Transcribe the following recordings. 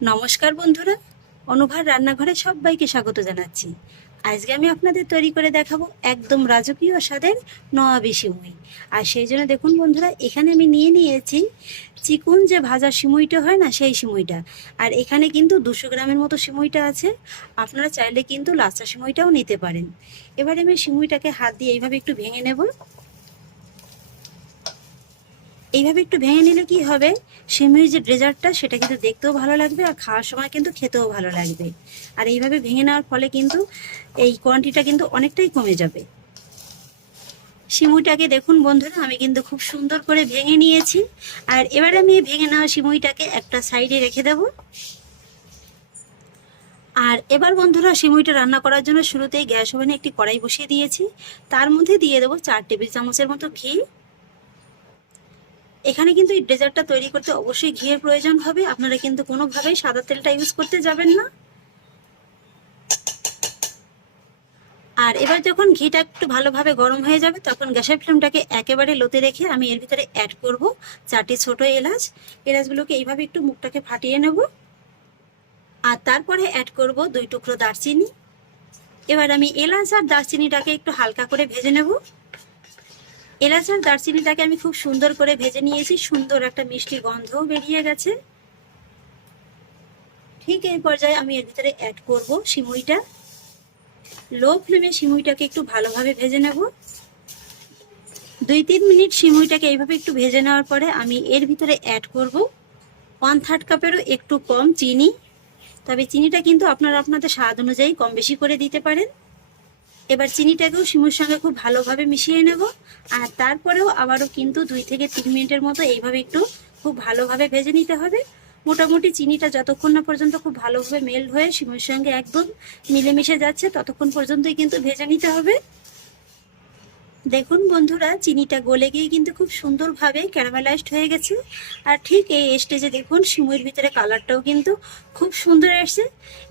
নমস্কার বন্ধুরা, অনুভার রান্নাঘরে সবাইকে স্বাগত জানাচ্ছি। আজকে আমি আপনাদের তৈরি করে দেখাবো একদম রাজকীয় স্বাদের নবাবী সিমুই। আর সেই জন্য দেখুন বন্ধুরা, এখানে আমি নিয়ে নিয়েছি চিকন যে ভাজা সিমুইটা হয় না, সেই সিমুইটা। আর এখানে কিন্তু 200 গ্রামের মতো সিমুইটা আছে। আপনারা চাইলে কিন্তু লাচা সিমুইটাও নিতে পারেন। এবারে আমি সিমুইটাকে হাত দিয়ে এইভাবে একটু ভেঙে নেব। এইভাবে একটু ভেঙে নিলে কি হবে, সিমুইর যে ডেজার্টটা সেটা কিন্তু দেখতেও ভালো লাগবে আর খাওয়ার সময় কিন্তু খেতেও ভালো লাগবে। আর এইভাবে ভেঙে নেওয়ার ফলে কিন্তু এই কোয়ান্টিটিটা কিন্তু অনেকটাই কমে যাবে। সিমুইটাকে দেখুন বন্ধুরা, আমি কিন্তু খুব সুন্দর করে ভেঙে নিয়েছি। আর এবার আমি ভেঙে নেওয়া সিমুইটাকে একটা সাইডে রেখে দেব। আর এবার বন্ধুরা, সিমুইটা রান্না করার জন্য শুরুতেই গ্যাস ওভেনে একটি কড়াই বসিয়ে দিয়েছি। তার মধ্যে দিয়ে দেবো 4 টেবিল চামচের মতো ঘি। এখানে কিন্তু এই ডেজার্টটা তৈরি করতে অবশ্যই ঘিয়ের প্রয়োজন হবে। আপনারা কিন্তু কোনোভাবেই সাদা তেলটা ইউজ করতে যাবেন না। আর এবার যখন ঘিটা একটু ভালোভাবে গরম হয়ে যাবে, তখন গ্যাসের ফ্লেমটাকে একেবারে লোতে রেখে আমি এর ভিতরে অ্যাড করব 4টি ছোট এলাচ। এলাচগুলোকে এইভাবে একটু মুখটাকে ফাটিয়ে নেব। আর তারপরে অ্যাড করব 2 টুকরো দারচিনি। এবার আমি এলাচ আর দারচিনিটাকে একটু হালকা করে ভেজে নেব। এলাচ আর দারচিনিটাকে আমি খুব সুন্দর করে ভেজে নিয়েছি, সুন্দর একটা মিষ্টি গন্ধও বেরিয়ে গেছে। ঠিক এই পর্যায়ে আমি এর ভিতরে অ্যাড করব সিমুইটা। লো ফ্লেমে সিমুইটাকে একটু ভালোভাবে ভেজে নেব। 2-3 মিনিট সিমুইটাকে এইভাবে একটু ভেজে নেওয়ার পরে আমি এর ভিতরে অ্যাড করব 1/3 কাপেরও একটু কম চিনি। তবে চিনিটা কিন্তু আপনারা আপনাদের স্বাদ অনুযায়ী কম বেশি করে দিতে পারেন। এবার চিনিটাকেও সিমুর সঙ্গে খুব ভালোভাবে মিশিয়ে নেব। আর তারপরেও আবারও কিন্তু 2 থেকে 3 মিনিটের মতো এইভাবে একটু খুব ভালোভাবে ভেজে নিতে হবে। মোটামুটি চিনিটা যতক্ষণ না পর্যন্ত খুব ভালোভাবে মেল্ট হয়ে সিমুর সঙ্গে একদম মিলেমিশে যাচ্ছে, ততক্ষণ পর্যন্তই কিন্তু ভেজে নিতে হবে। দেখুন বন্ধুরা, চিনিটা গলে গিয়ে কিন্তু খুব সুন্দরভাবে ক্যারামেলাইজড হয়ে গেছে। আর ঠিক এই স্টেজে দেখুন সিমুইয়ের ভিতরে কালারটাও কিন্তু খুব সুন্দর এসেছে।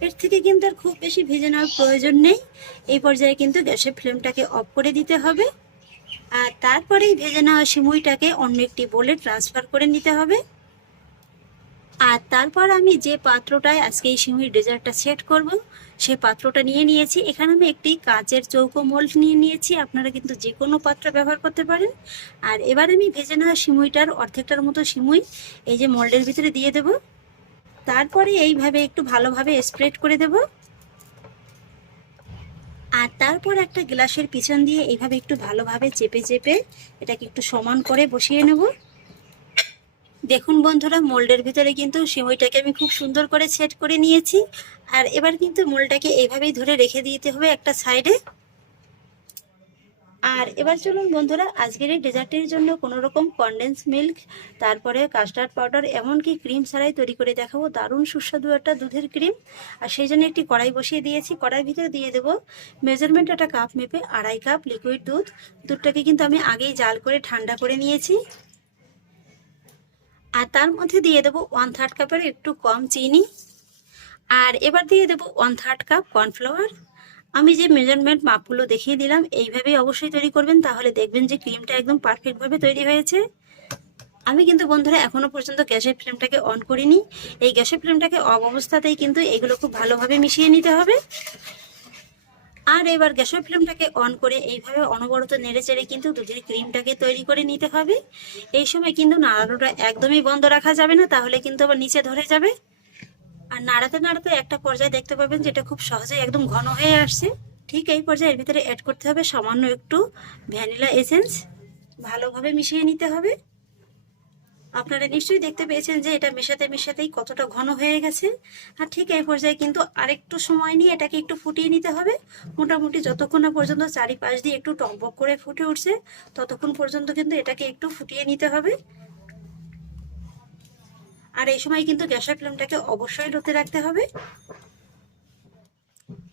এর থেকে কিন্তু আর খুব বেশি ভেজে নেওয়ার প্রয়োজন নেই। এই পর্যায়ে কিন্তু গ্যাসের ফ্লেমটাকে অফ করে দিতে হবে। আর তারপরেই ভেজে নেওয়া সিমুইটাকে অন্য একটি বোলে ট্রান্সফার করে নিতে হবে। আর তারপর আমি যে পাত্রটায় আজকে এই সিমুইর ডেজার্টটা সেট করব, সেই পাত্রটা নিয়ে নিয়েছি। এখানে আমি একটি কাচের চৌকো মোল্ড নিয়ে নিয়েছি। আপনারা কিন্তু যে কোনো পাত্র ব্যবহার করতে পারেন। আর এবার আমি ভেজে নেওয়া সিমুইটার অর্ধেকটার মতো সিমুই এই যে মোল্ডের ভিতরে দিয়ে দেব। তারপরে এইভাবে একটু ভালোভাবে স্প্রেড করে দেব। আর তারপর একটা গ্লাসের পিছন দিয়ে এইভাবে একটু ভালোভাবে চেপে চেপে এটাকে একটু সমান করে বসিয়ে নেব। দেখুন বন্ধুরা, মোল্ডের ভিতরে কিন্তু সিমুইটাকে আমি খুব সুন্দর করে সেট করে নিয়েছি। আর এবার কিন্তু মোল্ডটাকে এইভাবেই ধরে রেখে দিতে হবে একটা সাইডে। আর এবার চলুন বন্ধুরা, আজকের এই ডেজার্টের জন্য কোনো রকম কনডেন্স মিল্ক, তারপরে কাস্টার্ড পাউডার, এমনকি ক্রিম ছাড়াই তৈরি করে দেখাবো দারুণ সুস্বাদু একটা দুধের ক্রিম। আর সেই জন্য একটি কড়াই বসিয়ে দিয়েছি। কড়াইয়ের ভিতরে দিয়ে দেবো মেজারমেন্ট একটা কাপ মেপে 2.5 কাপ লিকুইড দুধ। দুধটাকে কিন্তু আমি আগেই জাল করে ঠান্ডা করে নিয়েছি। আর তার মধ্যে দিয়ে দেবো 1/3 কাপের একটু কম চিনি। আর এবার দিয়ে দেবো 1/3 কাপ কর্নফ্লাওয়ার। আমি যে মেজারমেন্ট মাপগুলো দেখিয়ে দিলাম, এইভাবেই অবশ্যই তৈরি করবেন, তাহলে দেখবেন যে ক্রিমটা একদম পারফেক্টভাবে তৈরি হয়েছে। আমি কিন্তু বন্ধুরা এখনো পর্যন্ত গ্যাসের ফ্লেমটাকে অন করিনি। এই গ্যাসের ফ্লেমটাকে অফ অবস্থাতেই কিন্তু এগুলো খুব ভালোভাবে মিশিয়ে নিতে হবে। আর এবার গ্যাসের ফ্লেমটাকে অন করে এইভাবে অনবরত নেড়েচেড়ে কিন্তু দুধের ক্রিমটাকে তৈরি করে নিতে হবে। এই সময় কিন্তু নাড়ানোটা একদমই বন্ধ রাখা যাবে না, তাহলে কিন্তু আবার নিচে ধরে যাবে। আর নাড়াতে নাড়াতে একটা পর্যায়ে দেখতে পাবেন যেটা খুব সহজেই একদম ঘন হয়ে আসছে। ঠিক এই পর্যায়ে এর ভিতরে অ্যাড করতে হবে সামান্য একটু ভ্যানিলা এসেন্স। ভালোভাবে মিশিয়ে নিতে হবে। আপনারা নিশ্চয়ই দেখতে পেয়েছেন যে এটা মেশাতে মেশাতেই কতটা ঘন হয়ে গেছে। আর ঠিক এই পর্যায়ে কিন্তু আরেকটু সময় নিয়ে এটাকে একটু ফুটিয়ে নিতে হবে। মোটামুটি যতক্ষণ না পর্যন্ত চারিপাশ দিয়ে একটু টকবক করে ফুটে উঠছে, ততক্ষণ পর্যন্ত কিন্তু এটাকে একটু ফুটিয়ে নিতে হবে। আর এই সময় কিন্তু গ্যাসের ফ্লেমটাকে অবশ্যই লোতে রাখতে হবে।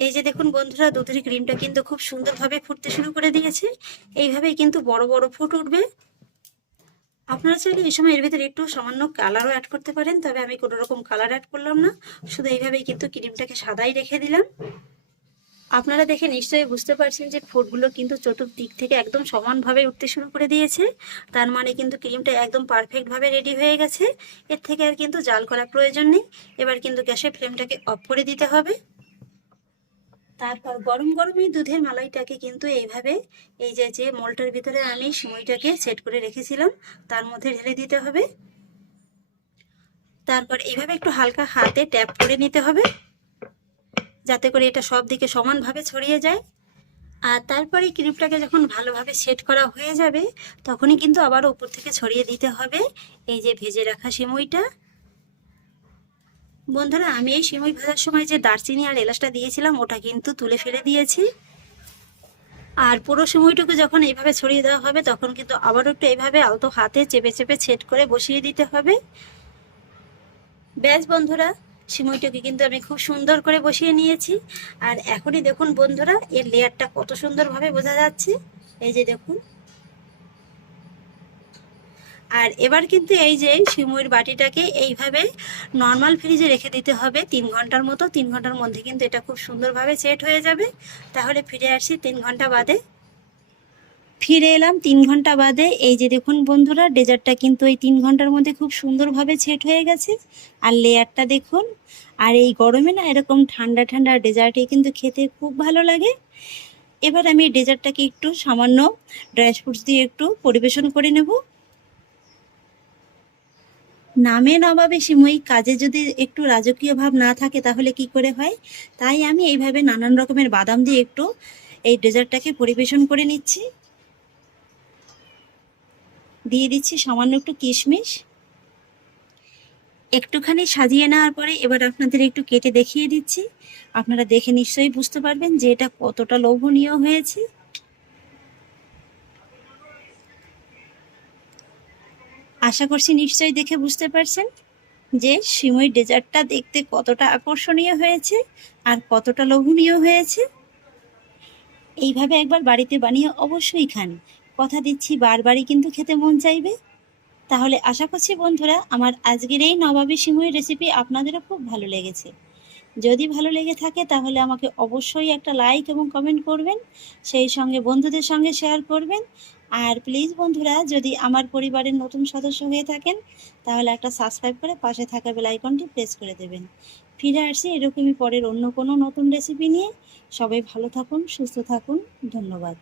এই যে দেখুন বন্ধুরা, দুধের ক্রিমটা কিন্তু খুব সুন্দরভাবে ফুটতে শুরু করে দিয়েছে। এইভাবেই কিন্তু বড় বড় ফুট উঠবে। আপনারা চাইলে এই সময় এর ভিতরে একটু সামান্য কালারও অ্যাড করতে পারেন, তবে আমি কোনো রকম কালার অ্যাড করলাম না। শুধু এইভাবেই কিন্তু ক্রিমটাকে সাদাই রেখে দিলাম। আপনারা দেখে নিশ্চয়ই বুঝতে পারছেন যে ফুডগুলো কিন্তু চতুর্দিক থেকে একদম সমানভাবে উঠতে শুরু করে দিয়েছে। তার মানে কিন্তু ক্রিমটা একদম পারফেক্টভাবে রেডি হয়ে গেছে। এর থেকে আর কিন্তু জাল করার প্রয়োজন নেই। এবার কিন্তু গ্যাসের ফ্লেমটাকে অফ করে দিতে হবে। তারপর গরম গরম এই দুধের মালাইটাকে কিন্তু এইভাবে এই যে মোলটার ভিতরে আমি সিমইটাকে সেট করে রেখেছিলাম তার মধ্যে ঢেলে দিতে হবে। তারপর এইভাবে একটু হালকা হাতে ট্যাপ করে নিতে হবে যাতে করে এটা সব দিকে সমানভাবে ছড়িয়ে যায়। আর তারপরে ক্রিমটাকে যখন ভালোভাবে সেট করা হয়ে যাবে তখনই কিন্তু আবার উপর থেকে ছড়িয়ে দিতে হবে এই যে ভেজে রাখা সিমইটা। বন্ধুরা, আমি এই সিমই ভাজার সময় যে দারচিনি আর এলাচটা দিয়েছিলাম ওটা কিন্তু তুলে ফেলে দিয়েছি। আর পুরো সিমইটুকু যখন এইভাবে ছড়িয়ে দেওয়া হবে তখন কিন্তু আবারও একটু এইভাবে আলতো হাতে চেপে চেপে সেট করে বসিয়ে দিতে হবে। ব্যাস বন্ধুরা, সিমইটাকে কিন্তু আমি খুব সুন্দর করে বসিয়ে নিয়েছি। আর এখনই দেখুন বন্ধুরা, এর লেয়ারটা কত সুন্দরভাবে বোঝা যাচ্ছে। এই যে দেখুন। আর এবার কিন্তু এই যে সিমইর বাটিটাকে এইভাবে নর্মাল ফ্রিজে রেখে দিতে হবে 3 ঘন্টার মতো। 3 ঘন্টার মধ্যে কিন্তু এটা খুব সুন্দরভাবে সেট হয়ে যাবে। তাহলে ফিরে আসি 3 ঘন্টা বাদে। ফিরে এলাম 3 ঘন্টা বাদে। এই যে দেখুন বন্ধুরা, ডেজার্টটা কিন্তু এই 3 ঘন্টার মধ্যে খুব সুন্দরভাবে সেট হয়ে গেছে। আর লেয়ারটা দেখুন। আর এই গরমে না এরকম ঠান্ডা ঠান্ডা ডেজার্টে কিন্তু খেতে খুব ভালো লাগে। এবার আমি ডেজার্টটাকে একটু সামান্য ড্রাই ফ্রুটস দিয়ে একটু পরিবেশন করে নেব। নামে নবাবে সিমই, কাজে যদি একটু রাজকীয় ভাব না থাকে তাহলে কি করে হয়। তাই আমি এইভাবে নানান রকমের বাদাম দিয়ে একটু এই ডেজার্টটাকে পরিবেশন করে নিচ্ছি। দিয়ে দিচ্ছি সামান্য একটু কিশমিশ। একটুখানি সাজিয়ে নেওয়ার পরে এবার আপনাদের একটু কেটে দেখিয়ে দিচ্ছি। আপনারা দেখে নিশ্চয়ই বুঝতে পারবেন যে এটা কতটা লোভনীয় হয়েছে। আশা করছি নিশ্চয়ই দেখে বুঝতে পারছেন যে সিমই ডেজার্টটা দেখতে কতটা আকর্ষণীয় হয়েছে আর কতটা লোভনীয় হয়েছে। এইভাবে একবার বাড়িতে বানিয়ে অবশ্যই খান। কথা দিচ্ছি বারবারই কিন্তু খেতে মন চাইবে। তাহলে আশা করছি বন্ধুরা, আমার আজকের এই নবাবী সিমই রেসিপি আপনাদেরও খুব ভালো লেগেছে। যদি ভালো লেগে থাকে তাহলে আমাকে অবশ্যই একটা লাইক এবং কমেন্ট করবেন, সেই সঙ্গে বন্ধুদের সঙ্গে শেয়ার করবেন। আর প্লিজ বন্ধুরা, যদি আমার পরিবারের নতুন সদস্য হয়ে থাকেন তাহলে একটা সাবস্ক্রাইব করে পাশে থাকা বেল আইকনটি প্রেস করে দেবেন। ফিরে আসছি এরকমই পরের অন্য কোনো নতুন রেসিপি নিয়ে। সবাই ভালো থাকুন, সুস্থ থাকুন। ধন্যবাদ।